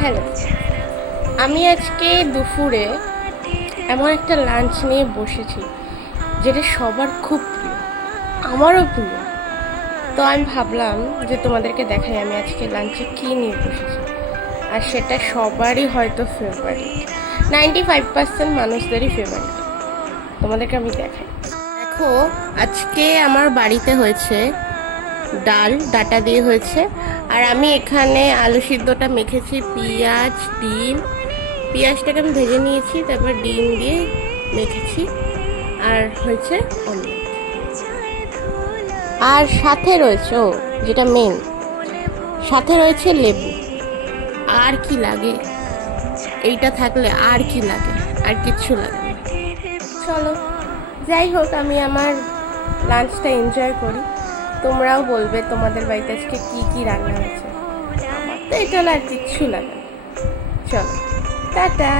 Hello, আমি আজকে দুপুরে এমন একটা লাঞ্চ নিয়ে বসেছি যেটা সবার খুব প্রিয়, আমারও প্রিয়। তো আমি ভাবলাম যে তোমাদেরকে দেখাই আমি আজকে লাঞ্চে কী নিয়ে বসেছি। আর সেটা সবারই হয়তো ফেভারিট, 95% মানুষদেরই ফেভারিট। তোমাদেরকে আমি দেখাই। দেখো, আজকে আমার বাড়িতে হয়েছে ডাল, ডাটা দিয়ে হয়েছে। আর আমি এখানে আলু সিদ্ধটা মেখেছি, পেঁয়াজ, ডিম। পেঁয়াজটাকে আমি ভেজে নিয়েছি, তারপর ডিম দিয়ে মেখেছি। আর হয়েছে অমলেট। আর সাথে রয়েছে যেটা মেন, সাথে রয়েছে লেবু। আর কি লাগে? এইটা থাকলে আর কি লাগে? আর কিচ্ছু লাগে না। চলো, যাই হোক, আমি আমার লাঞ্চটা এনজয় করি। তোমরাও বলবে তোমাদের বাড়িতে আজকে কী কী রান্না হয়েছে। আমার তো এটা আর কিচ্ছু লাগে না। চলো, টাটা।